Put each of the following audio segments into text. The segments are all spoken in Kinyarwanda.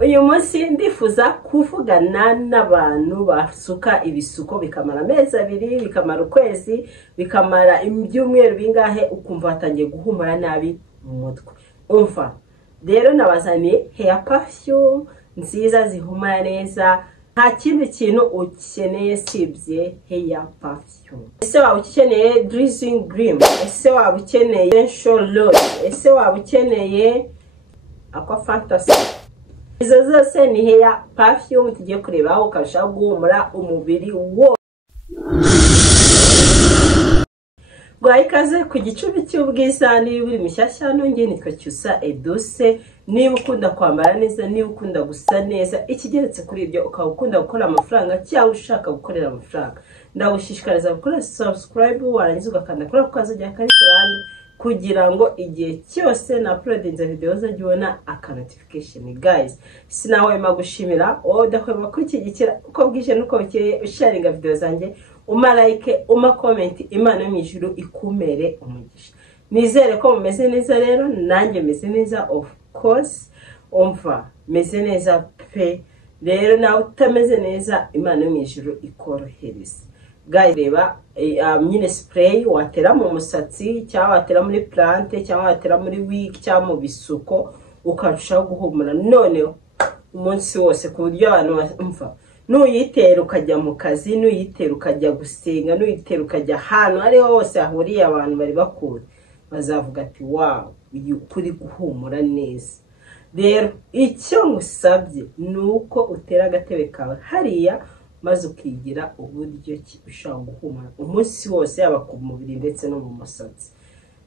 uyu munsi ndifuza kuvugana n'abantu basuka ibisuko bikamara amezi 2 bikamara ukwezi bikamara ibyumweru bingahe ukumva hatangiye guhumura nabi mu mutwe. Umva rero nabazaniye hair perfume nziza zihumura neza, nta kindi kintu ukeneye sibye hair perfume. Ese waba ukeneye dressing cream, ese waba ukeneye essential load, ese waba ukeneye aqua fantasy, izo zose ni hair perfume tugiye kurebaho ukarushaho guhumura umubiri wo. Ikaze ku gicumbi cy'ubwiza, niba uri mushyashya nongeye nitwa Cyusa Edouce. Niba ukunda kwambara neza, niba ukunda gusa neza, ikigeretse kuri ibyo ukaba ukunda gukora amafaranga cyangwa ushaka gukorera amafaranga, ndagushishikariza gukora subscribe warangiza ugakanda kuri ako kazajya kari kurande kugira ngo igihe cyose na uploadinze video uzajye ubona aka notification. Guys, sinahwema gushimira udahwema kurikigikira uko bwije nuko bukeye usharinga video zanjye, like, comment, Imana yo mu ijuru ikumere umugisha. Nizere ko mumeze neza rero, nanjye meze neza of course. Umva meze neza pe, rero nawe utameze neza Imana yo mu ijuru ikorohereza. Guys, reba nyine spray watera mu musatsi cyangwa watera muri plante cyangwa watera muri wig cyangwa mu bisuko ukarushaho guhumura none umunsi wose ku buryo abantu umva nuyitera ukajya mu kazi, nuyitera ukajya gusenga, nuyitera ukajya hano ariho hose ahuriye abantu bari bakuru bazavuga ati wow kuri guhumura neza. Rero icyo ngusabye nuko utera agatebe kawe hariya maze ukigira uburyo ki ushaka guhumura umunsi wose yaba ku mubiri ndetse no mu musatsi.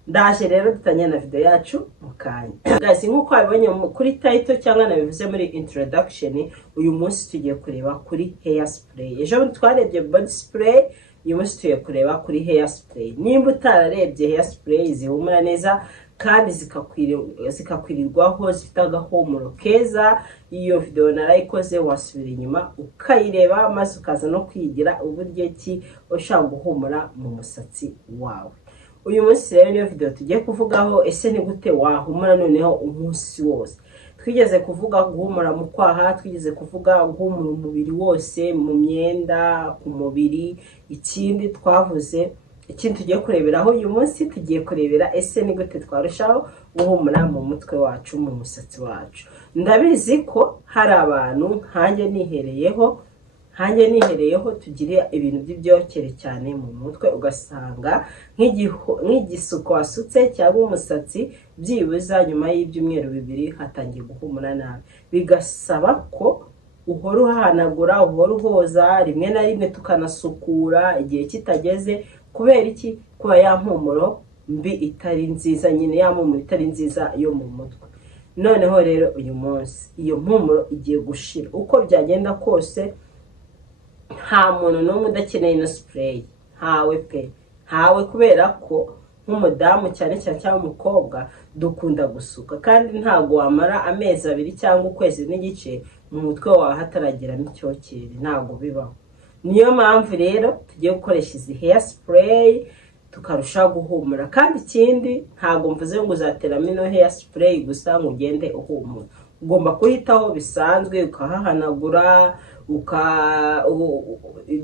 Ndaje rero dutanya na video yacu mukanya. Guys, nkuko abibonye kuri title cyangwa nabivuze muri introduction, uyu munsi tugiye kureba kuri hair spray. Ejo twarebye body spray, uyu munsi tugiye kureba kuri hair spray. Nimba utararebye hair spray zihumura neza kandi zikakwirirwaho zifite agahumuro keza, iyo video narayikoze wasubira inyuma ukayireba maze ukaza no kwigira uburyo ki ushaka guhumura mu musatsi wawe. Uyu munsi rero niyo video tugiye kuvugaho, ese ni gute wahumura noneho umunsi wose. Twigeze kuvuga guhumura mu kwaha, twigeze kuvuga guhumura umubiri wose, mu myenda, ku mubiri. Ikindi twavuze, ikindi tugiye kureberaho uyu munsi tugiye kurebera ese ni gute twarushaho guhumura mu mutwe wacu, mu musatsi wacu. Ndabizi ko hari abantu hanjye nihereyeho tugira ibintu by'ibyokere cyane mu mutwe, ugasanga nk'igisuko wasutse cyangwa umusatsi byibuza nyuma y'ibyumweru 2 hatangiye guhumura nabi, bigasaba ko uhora uhanagura, uhora uhoza, rimwe na rimwe tukanasukura igihe kitageze. Kubera iki? Kuba ya mpumuro mbi itari nziza, nyine ya mpumuro itari nziza yo mu mutwe. Noneho rero uyu munsi iyo mpumuro igiye gushira uko byagenda kose. Nta muntu n'umwe udakeneye na spray, hawe pe, hawe, kubera ko nk'umudamu cyane cyangwa umukobwa dukunda gusuka, kandi ntago wamara amezi 2 cyangwa ukwezi n'igice mu mutwe wawe hatarageramo icyokere, ntago bibaho. Niyo mpamvu rero tugiye gukoresha izi hair spray tukarushaho guhumura. Kandi ikindi ntago mvuze ngo uzateramo ino hair spray gusa ngo ugende uhumura, ugomba kuhitaho bisanzwe, ukahahanagura,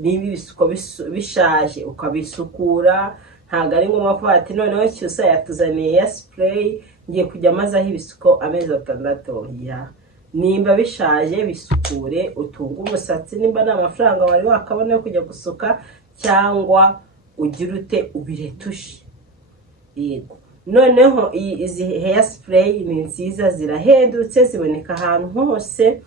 niba ibisuko bishaje ukabisukura. Ntago ari ngombwa ko ati noneho Cyusa yatuzaniye hair spray ngiye kujya mazaho ibisuko amezi 6. ya nimba bishaje bisukure, utunga umusatsi. Nimba n'amafaranga wari wakabona yo kujya gusuka cyangwa ugira ute ubiretushe. Yego, noneho izi hair spray ni nziza, zirahendutse, ziboneka ahantu hose.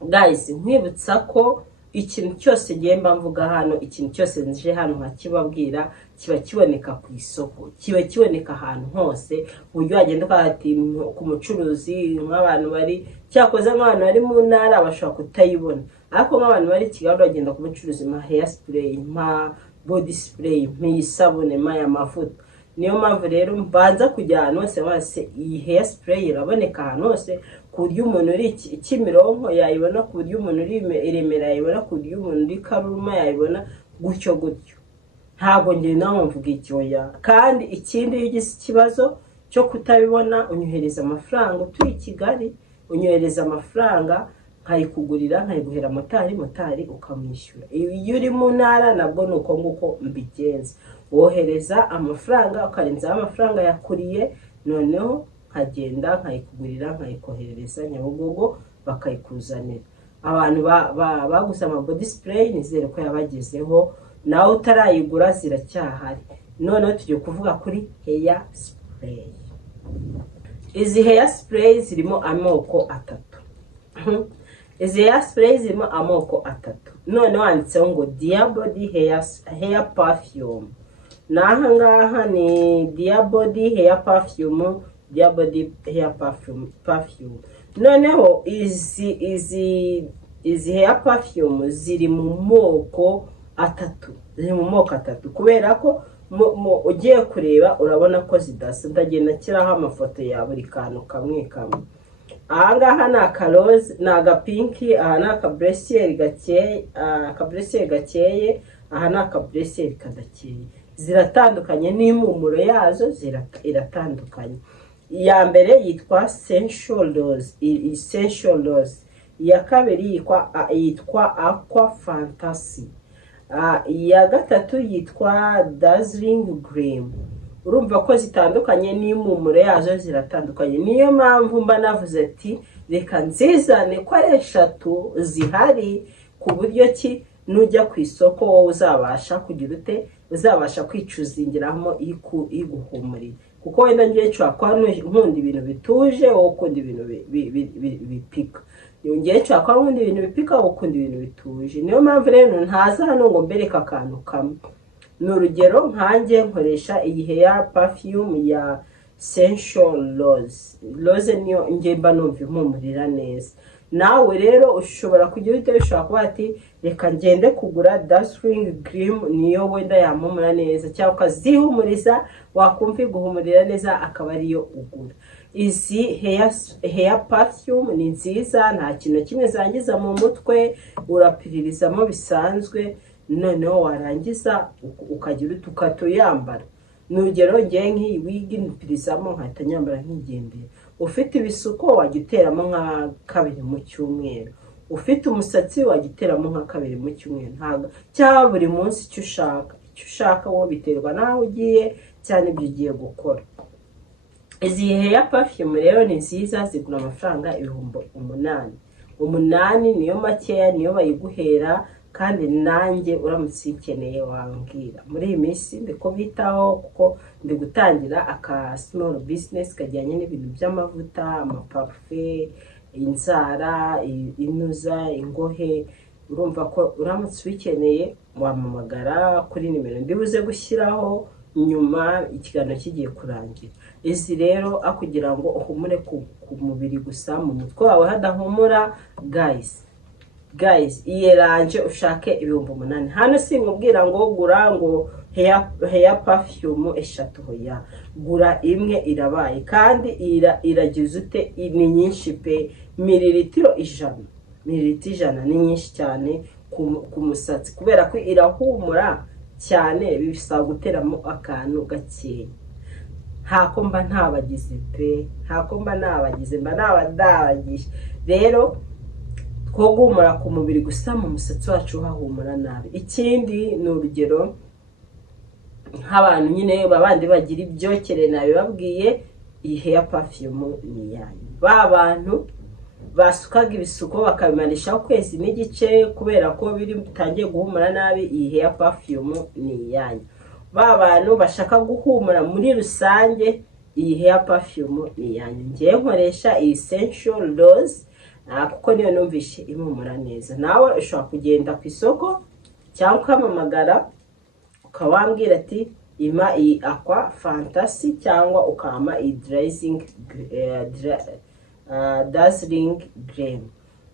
Guys, nkwibutsa ko ikintu cyose gemba mvuga hano, ikintu cyose nje hano nkakibabwira kiba kiboneka ku isoko, kiba kiboneka ahantu hose. Uburyo wagenda ukahati ku mucuruzi, nk'abantu bari cyakoze nk'abantu bari mu ntara bashobora kutayibona, ariko nk'abantu bari Kigali bagenda ku mucuruzi ma hair spray, ma body spray, isabune, ya mavuta. Niyo mpamvu rero mbanza kujya ahantu hose iyi hair spray iraboneka ahantu hose, ku buryo umuntu uri Kimironko yayibona, ku buryo umuntu uri Remera yayibona, ku buryo umuntu uri Karuma yayibona, gutyo gutyo. Ntago ngiye nawe mvuga icyoya. Kandi ikindi iyo ugize ikibazo cyo kutabibona unyuhereza amafaranga utuye Kigali, unyohereza amafaranga nkayikugurira nkayiguhera motari ukamwishyura. Iyo uri mu ntara nabwo nuko nguko mbigenza, wohereza amafaranga ukarenzaho amafaranga yakuriye, noneho nkagenda nkayikugurira nkayikoherereza Nyabugogo bakayikuzanira. Abantu baguze ama body spray nizere ko yabagezeho, nawe utarayigura ziracyahari. Noneho tugiye kuvuga kuri hair spray. Izi hair spray zirimo amoko atatu. Izi hair spray zirimo amoko atatu. None wanditseho ngo Dear Body hair perfume. Naha ngaha ni Dear Body hair perfume, Dear Body hair perfume. Noneho izi hair perfume ziri mu moko atatu. Ziri mu moko atatu kubera ko ugiye kureba urabona ko zidasa. Ndagenda nshyiraho amafoto ya buri kantu kamwe kamwe. Aha ngaha ni akaroze, ni agapinki, aha ni akaburesiyeri gakeye, aha ni akaburesiyeri kadakeye. Ziratandukanye n'impumuro yazo iratandukanye. Iya mbere yitwa Sensual Rose, iya kabiri yitwa Aqua Fantasy, iya gatatu yitwa Dazzling Gleam. Urumva ko zitandukanye n'impumuro yazo ziratandukanye. Niyo mpamvu mba navuze ati reka nzizane ko ari eshatu zihari, ku buryo ki nujya ku isoko wowe uzabasha kugira ute, uzabasha kwicuzingiramo iguhumurira. Kuko wenda ngiye nshaka nkunda ibintu bituje, wowe ukunda ibintu bipika. Ngiye nshaka nkunda ibintu bipika, wowe ukunda ibintu bituje. Niyo mpamvu rero ntaza hano ngo mbereke akantu kamwe. Ni urugero nkanjye nkoresha iyi hair perfume ya Sensual Rose niyo ngiye mba numva impumurira neza. Nawe rero ushobora kugira ute, ushobora kuba ati reka ngende kugura Dazzling Gleam niyo wenda yampumura neza, cyangwa ukazihumuriza wakumva iguhumurira neza akaba ariyo ugura. Izi hair perfume ni nziza, nta kintu kimwe zangiza mu mutwe, urapiririzamo bisanzwe, noneho warangiza ukagira ukatuyambara. Nugero ngiye nk'iyi wig nipirizamo nkahita nyambara nk'igendera. Ufite ibisuko wajya uteramo nka 2 mu cyumweru, ufite umusatsi wajya uteramo nka 2 mu cyumweru. Ntago cyangwa buri munsi icyo ushaka wowe biterwa naho ugiye cyane ibyo ugiye gukora. Izi hair perfume rero ni nziza, zigura amafaranga 8,000 niyo makeya, niyo bayiguhera. Kandi nanjye uramutse ukeneye wambwira. Muri iyi minsi ndiko bitaho kuko ndi gutangira aka small business kajyanye n'ibintu by'amavuta, amaparfum, inzara, inuza, ingohe. Urumva ko uramutse ukeneye wamamagara kuri nimero ndibuze gushyiraho nyuma ikiganiro kigiye kurangira. Izi rero akugira ngo uhumure ku mubiri gusa, mu mutwe wawe hadahumura. Guys, iyeranje ushake 8,000. Hano sinkubwira ngo gura ngo hair perfume 3 hoya. Gura imwe irabaye, kandi iragize ute, ni nyinshi pe. Mililitiro 100 ni nyinshi cyane ku musatsi, kubera ko irahumura cyane, bisaba guteramo akantu gakeya. Ntako mba ntabagize pe, ntako mba nabagize, mba nabadabagije. Rero ko guhumura ku mubiri gusa, mu musatsi wacu hahumura nabi. Ikindi ni urugero nk'abantu nyine babandi bagira ibyokere nabibabwiye, iyi hair perfume ni yanyu. Ba bantu basukaga ibisuko bakabimarisha ukwezi n'igice kubera ko biri bitangiye guhumura nabi, iyi hair perfume ni yanyu. Ba bantu bashaka guhumura muri rusange, iyi hair perfume ni yanyu. Ngiye nkoresha iyi Sensual Rose kuko niyo numvishe impumura neza. Nawe ushobora kugenda ku isoko cyangwa ukamamagara ukawambwira ati ima iyi Aqua Fantasy, cyangwa ukama iyi Dazzling Gleam.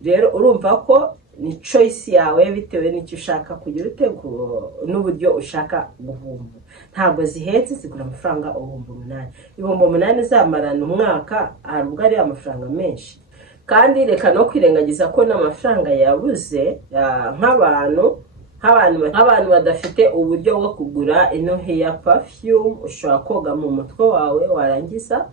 Rero urumva ko ni choice yawe bitewe n'icyo ushaka kugira utego n'uburyo ushaka guhumura. Ntabwo zihenze, zigura amafaranga 8,000. 8,000 zamarana umwaka, arubwo ari amafaranga menshi. Kandi reka no kwirengagiza ko n'amafaranga yabuze nk'abantu badafite uburyo bwo kugura ino hair perfume. Ushobora koga mu mutwe wawe, warangiza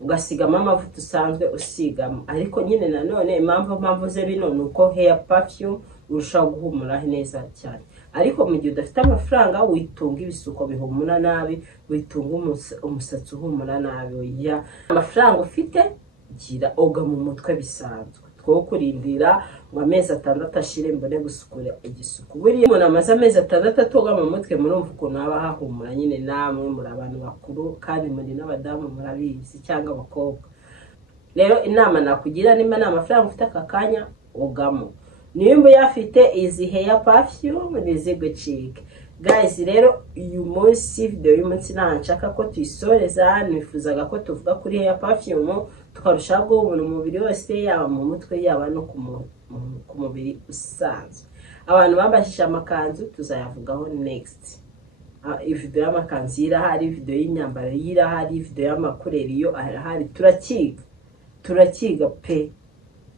ugasigamo amavuta usanzwe usigamo. Ariko nyine nanone impamvu ze bino nuko hair perfume urushaho guhumura neza cyane. Ariko mu gihe udafite amafaranga witunga ibisuko bihumura nabi, witunga umusatsi uhumura nabi. Ya amafaranga ufite gira oga mu mutwe bisanzwe. Two kurindira ngo amezi 6 ashire mbone gusukura igisuko. Buriya umuntu amaze amezi 6 atoga mu mutwe murumva ukuntu aba hahumura nyine. Namwe muri abantu bakuru kandi muri n'abadamu murabizi cyangwa abakobwa. Rero inama nakugira nimba nta mafaranga ufite akakanya ogamo. Nimba yafite izi hair perfume nizigucike. Guys, rero uyu munsi video y'umunsi nshaka ko tuyisoreza. Nifuzaga ko tuvuga kuri hair perfume tukarushaho guhumura umubiri wose, yaba mu mutwe yaba no ku mubiri usanzwe. Abantu bambashije amakanzu tuzayavugaho next. Video y'amakanzu irahari, video y'imyambaro irahari, video y'amakureri yo arahari. Turakiga pe,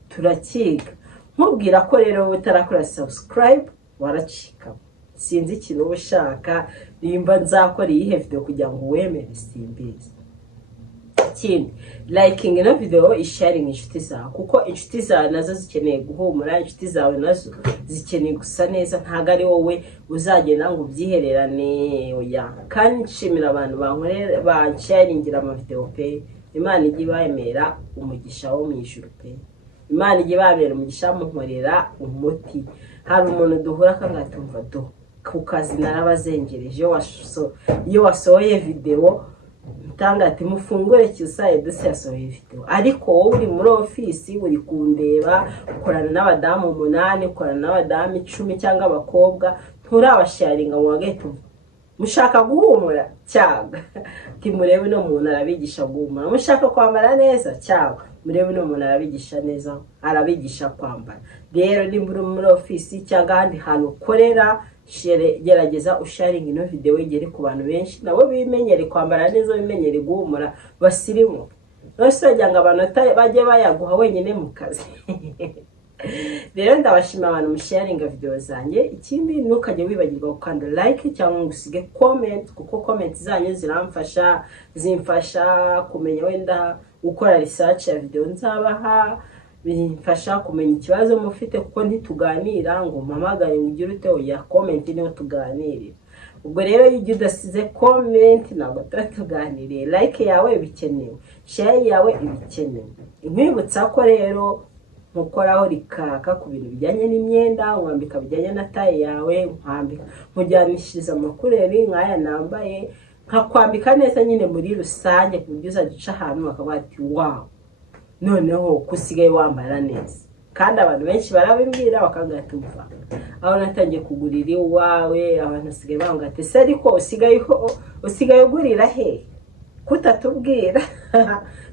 turakiga. Nkubwira ko rero utarakora subscribe waracika. Sinzi ikintu ushaka, nimba nzakora iyi video kugira ngo wemere simbizi. Ikindi, liking ino video, sharing inshuti zawe, kuko inshuti zawe nazo zikeneye guhumura, inshuti zawe nazo zikeneye gusa neza. Ntago ari wowe uzagenda ngo ubyihererane. Oya, kandi nshimira abantu bankorera bansharingira ama video pe. Imana ijye ibamera umugisha wo mu ijuru pe. Imana ijye ibamera umugisha munkorera umuti. Hari umuntu duhura kangatumva do ku kazi narabazengereje iyo wasohoye video ntanga ati mufungure Cyusa Edouce yasohoye video. Ariko wowe uri muri office uri kundeba ukorana n'abadamu 8, ukorana n'abadamu 10 cyangwa abakobwa, nturabasharinga mu wageto mushaka guhumura cyangwa kimurebe no muntu arabigisha guhumura. Mushaka kwambara neza cyangwa murebe no muntu arabigisha neza, arabigisha kwambara. Rero nimba muri office cyangwa ahandi hantu ukorera, gerageza usharing ino video igere ku bantu benshi nabo bimenyere kwambara neza, bimenyere guhumura, basirimu. Nose cyangwa abantu bajye bayaguha wenyine mu kazi. Rero ndabashima abantu musharinga video zanjye. Ikindi ntukajye wibagirwa gukanda like cyangwa usige comment, kuko comment zanyu zimfasha kumenya wenda gukora research ya video nzabaha, bimfasha kumenya ikibazo mufite, kuko ntituganira ngo mpamagare ugire ute. Oya, comment niyo tuganirira. Ubwo rero iyo udasize comment ntabwo tuganiriye. Like yawe bikenewe, share yawe ibikenewe. Nkwibutsa ko rero mukoraho rikaka ku bintu bijyanye n'imyenda, wambika bijyanye na taye yawe, nkwambika nkujyanishiriza amakureri nkaya nambaye, nkakwambika neza nyine muri rusange ku buryo uzagica ahantu bakaba bati wow, noneho kusigaye wambara neza. Kandi abantu benshi barabimbwira bakagatumva aho natangiye kugurira iwawe. Abantu sigaye banga ati se ariko usigaye ugurira he kutatubwira.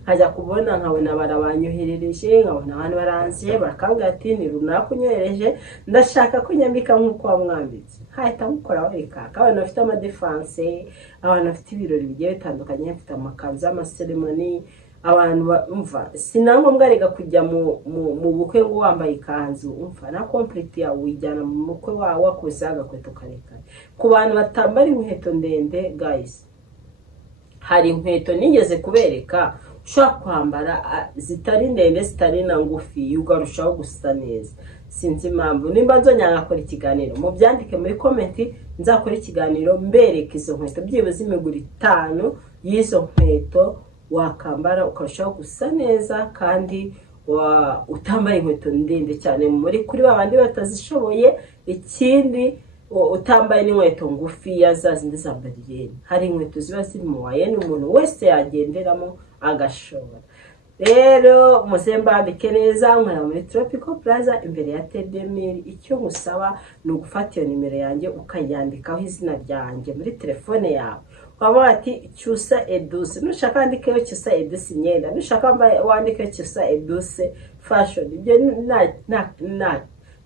Nkajya kubona nkabona barabanyuherereje, nkabona abantu baranziye bakanga ati ni runaka unyohereje, ndashaka kunyambika nkuko wamwambitse. Hahita mukora wereka abantu bafite ama defense, abantu bafite ibirori bigiye bitandukanye, bafite amakanzu y'amaseremoni. Abantu umva sinangombwa rega kujya mu bukwe ngo wambaye ikanzu, umva na complete yawe wijyana mu bukwe wawe wakusaga kweto karekare. Ku bantu batambara inkweto ndende guys, hari inkweto nigeze kubereka ushaka kwambara zitari ndende zitari na ngufi, ugarushaho gusa neza. Sinzi impamvu, nimba nzonyanga akora ikiganiro mubyandike muri comment, nzakora ikiganiro mbereka izo nkweto byibuze imiguru 5 y'izo nkweto wakambara ukarushaho gusa neza, kandi utambaye inkweto ndende cyane muri kuri babandi batazishoboye. Ikindi utambaye n'inkweto ngufi yazazindi za bariyeri. Hari inkweto ziba ziri mu wayene umuntu wese yagenderamo agashobora. Rero muzembambike neza, nkora muri Tropical Plaza imbere ya Tedemir. Icyo ngusaba ni ugufata iyo nimero yanjye ukayandikaho izina ryanjye muri telefone yawe. Waba ati Cyusa Edouce, nushaka andikeho Cyusa Edouce imyenda, nushaka wandikeho Cyusa Edouce fashion,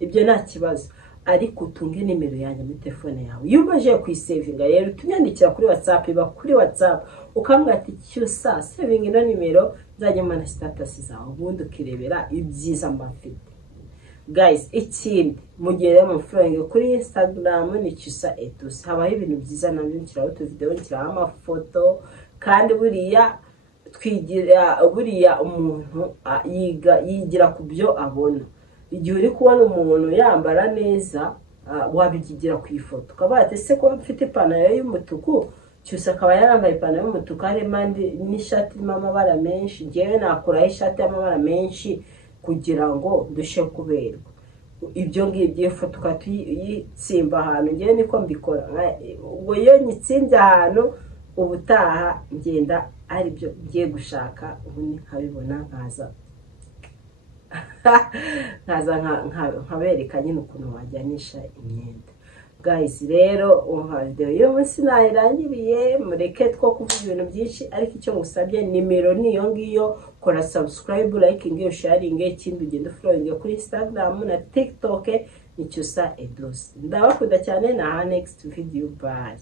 ibyo nta kibazo. Ariko utunge nimero yanjye muri telefone yawe. Iyo umaze kuyisavinga rero tunyandikira kuri WhatsApp, iba kuri WhatsApp ukambwira ati Cyusa saving ino nimero, nzajya mana status zawe ubundi ukirebera ibyiza mbafite. Guys, ikindi mugere mu following kuri Instagram ni Cyusa Edouce. Habaho ibintu byiza nabyo nshyiraho utu video, nshyiraho amafoto, kandi buriya twigira buriya umuntu yigira ku byo abona. Igihe uri kubona umuntu yambara neza wabigigira ku ifoto ukaba ese ko mfite ipantaro y'umutuku cyose akaba yambaye ipantaro y'umutuku harimo n'ishati irimo amabara menshi, ngewe nakuraho ishati y'amabara menshi kugira ngo ndushe kuberwa. Ibyo ngibyo iyo foto ukatuyitsimba ahantu, ngewe niko mbikora. Ubwo iyo nyitsinze ahantu ubutaha ngenda ari byo ngiye gushaka ubundi nkabibona nkabereka nyine ukuntu wajyanisha imyenda. Guys, rero video yo munsi nayirangiriye, mureke two kuvuga ibintu byinshi, ariko icyo ngusabye nimero niyo ngiyo, kora subscribe, liking, sharing, ikindi ugende following kuri Instagram na TikTok ni Cyusa Edouce. Ndabakunda cyane, na next video, bye.